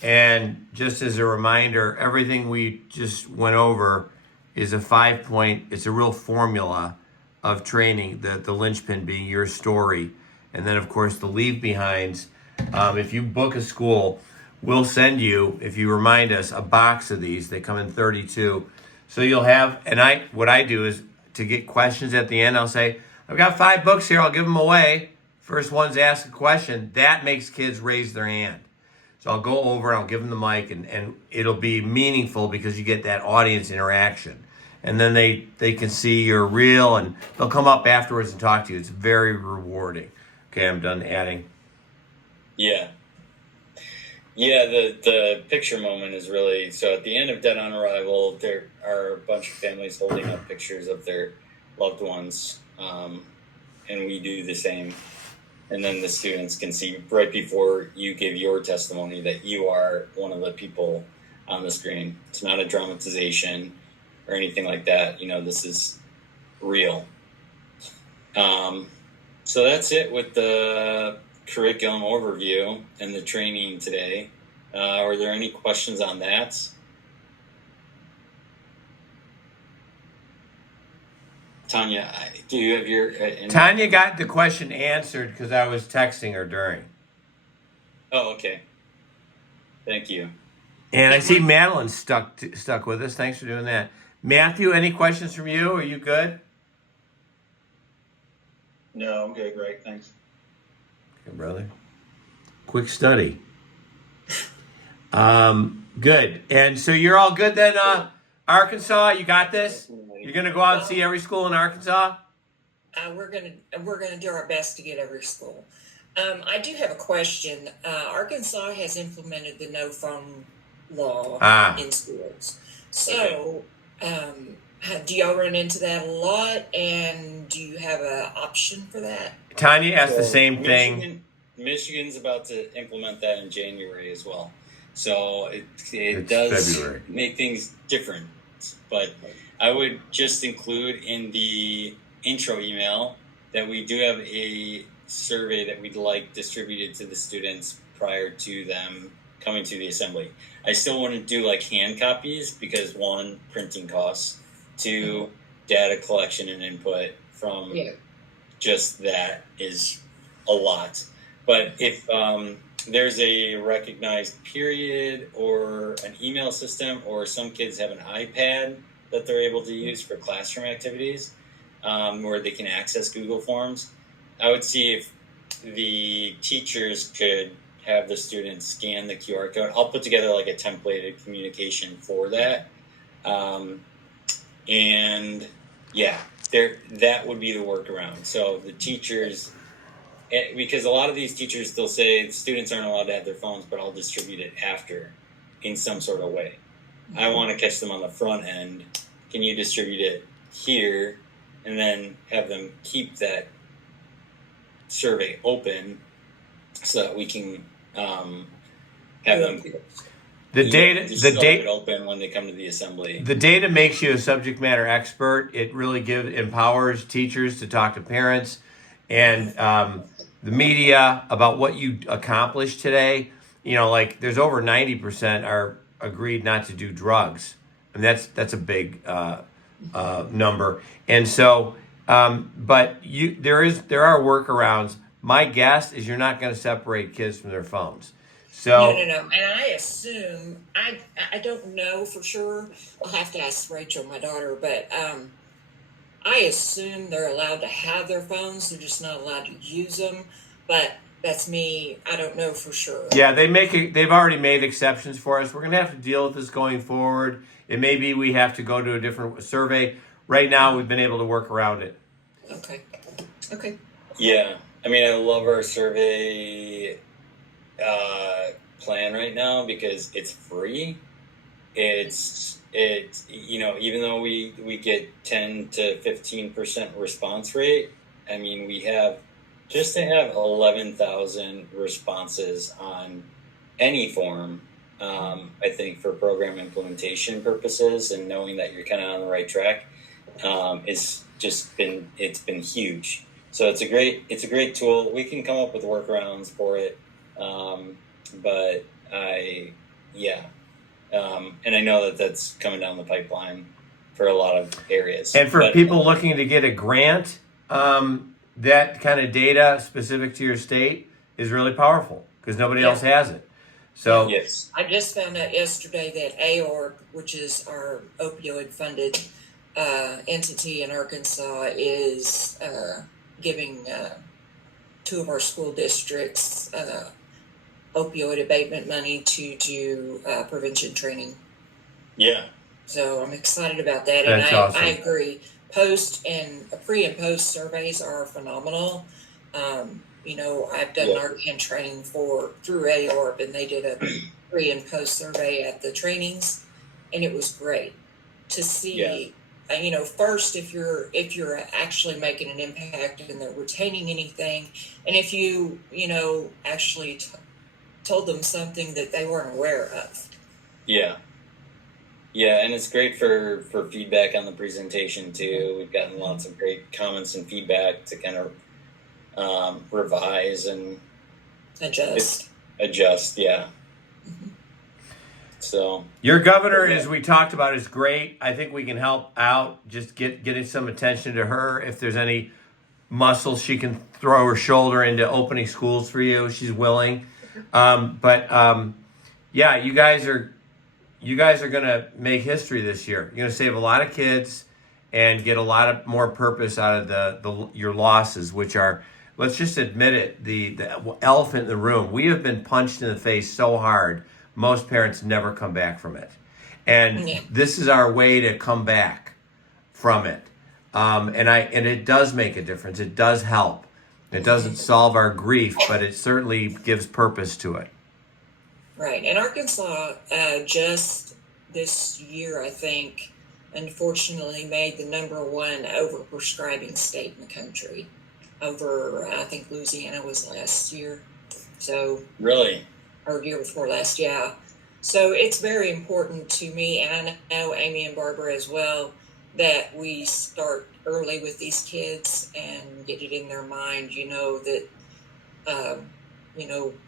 And just as a reminder, everything we just went over is a 5-point, it's a real formula of training, the linchpin being your story. And then, of course, the leave behinds. If you book a school, we'll send you, if you remind us, a box of these. They come in 32. So you'll have, and what I do is to get questions at the end, I'll say, I've got 5 books here, I'll give them away. First one's ask a question. That makes kids raise their hand. So I'll go over and I'll give them the mic, and it'll be meaningful because you get that audience interaction. And then they can see you're real, and they'll come up afterwards and talk to you. It's very rewarding. Okay, I'm done adding. Yeah. Yeah, the picture moment is really, so at the end of Dead on Arrival, there are a bunch of families holding up pictures of their loved ones, and we do the same. And then the students can see right before you give your testimony that you are one of the people on the screen. It's not a dramatization or anything like that. This is real. So that's it with the curriculum overview and the training today. Are there any questions on that? Tanya, do you have your... Tanya got the question answered because I was texting her during. Oh, okay. Thank you. And I see Madeline stuck with us. Thanks for doing that. Matthew, any questions from you? Are you good? No, I'm good, Greg. Thanks. Okay, brother. Quick study. Good. And so you're all good then, Arkansas? You got this? You're gonna go out and see every school in Arkansas? We're gonna do our best to get every school. I do have a question. Arkansas has implemented the no phone law in schools. So, do y'all run into that a lot? And do you have an option for that? Tanya asked the same thing. Michigan's about to implement that in January as well. So it It's does February. make things different. But I would just include in the intro email that we do have a survey that we'd like distributed to the students prior to them coming to the assembly. I still wouldn't do like hand copies because 1, printing costs, 2, data collection and input from just that is a lot. But if there's a recognized period or an email system, or some kids have an iPad that they're able to use for classroom activities, where they can access Google Forms, I would see if the teachers could have the students scan the QR code. I'll put together like a templated communication for that. And yeah, that would be the workaround. So the teachers, because a lot of these teachers, they'll say students aren't allowed to have their phones, but I'll distribute it after in some sort of way. I want to catch them on the front end. Can you distribute it here and then have them keep that survey open so that we can have them open when they come to the assembly. The data makes you a subject matter expert. It really empowers teachers to talk to parents and the media about what you accomplished today. Like there's over 90% are agreed not to do drugs, and that's a big number. And so, but there are workarounds. My guess is you're not going to separate kids from their phones. So No. And I assume I don't know for sure. I'll have to ask Rachel, my daughter, but I assume they're allowed to have their phones. They're just not allowed to use them. But that's me. I don't know for sure. Yeah, they've already made exceptions for us. We're going to have to deal with this going forward. It may be we have to go to a different survey. Right now, we've been able to work around it. Okay. Yeah. I mean, I love our survey plan right now because it's free. It's even though we get 10 to 15% response rate, I mean, we have just to have 11,000 responses on any form. I think for program implementation purposes and knowing that you're kind of on the right track, it's been huge. So it's a great tool. We can come up with workarounds for it. And I know that that's coming down the pipeline a lot of areas. And for But, people looking to get a grant, that kind of data specific to your state is really powerful because nobody else has it. So yes, I just found out yesterday that AORP, which is our opioid funded entity in Arkansas, is giving two of our school districts opioid abatement money to do prevention training. yeah, So I'm excited about that. That's And awesome. I agree. Pre and post surveys are phenomenal. You know, I've done Yeah. Narcan training through AORP, and they did a pre and post survey at the trainings, and it was great to see. You know, first, if you're actually making an impact and they're retaining anything, and if you actually told them something that they weren't aware of. yeah. Yeah, and it's great for feedback on the presentation too. We've gotten lots of great comments and feedback to kind of revise and Adjust. adjust. Yeah. So your governor, as we talked about, is great. I think we can help out. Just getting some attention to her. If there's any muscles she can throw her shoulder into opening schools for you, she's willing. Yeah, you guys are going to make history this year. You're going to save a lot of kids and get a lot of more purpose out of your losses, which are, let's just admit it, the elephant in the room. We have been punched in the face so hard. Most parents never come back from it. And this is our way to come back from it. And it does make a difference. It does help. It doesn't solve our grief, but it certainly gives purpose to it. Right. And Arkansas just this year, I think, unfortunately made the #1 overprescribing state in the country. I think Louisiana was last year. So really, or year before last, yeah. So it's very important to me, and I know Amy and Barbara as well, that we start early with these kids and get it in their mind, that,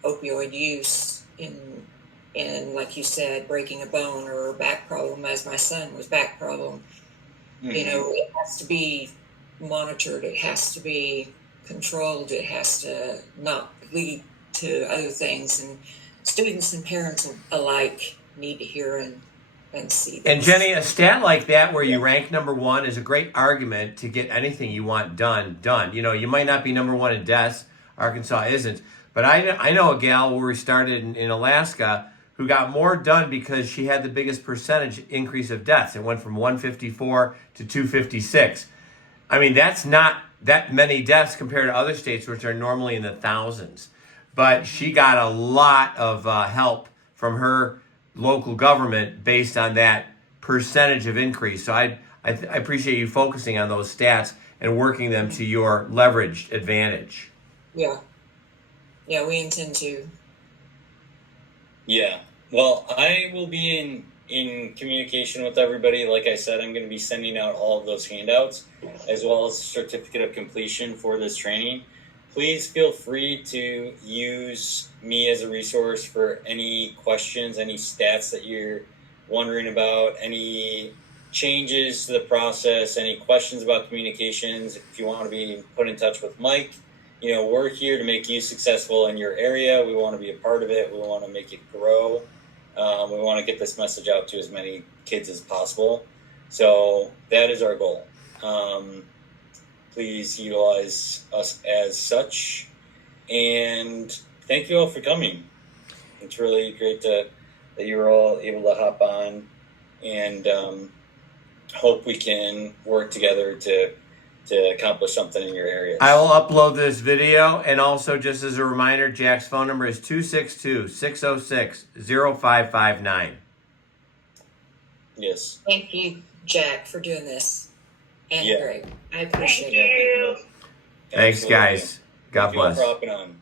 opioid use in, like you said, breaking a bone or a back problem, as my son was back problem, it has to be monitored. It has to be controlled. It has to not lead to other things. And students and parents alike need to hear and see this. And Jenny, a stat like that where you rank #1 is a great argument to get anything you want done. You might not be #1 in deaths. Arkansas isn't. But I know a gal where we started in Alaska who got more done because she had the biggest percentage increase of deaths. It went from 154 to 256. I mean, that's not that many deaths compared to other states, which are normally in the thousands. But she got a lot of help from her local government based on that percentage of increase. So I appreciate you focusing on those stats and working them to your leveraged advantage. Yeah. Yeah, we intend to. Yeah. Well, I will be in communication with everybody. Like I said, I'm going to be sending out all of those handouts as well as a certificate of completion for this training. Please feel free to use me as a resource for any questions, any stats that you're wondering about, any changes to the process, any questions about communications. If you want to be put in touch with Mike, we're here to make you successful in your area. We want to be a part of it. We want to make it grow. We want to get this message out to as many kids as possible. So that is our goal. Please utilize us as such. And thank you all for coming. It's really great that you were all able to hop on, and hope we can work together to accomplish something in your area. I will upload this video, and also just as a reminder, Jack's phone number is 262-606-0559. Yes. Thank you, Jack, for doing this. And Yeah. Greg. I appreciate it. Thank you. Thanks, guys. God Thank you all bless. for hopping on.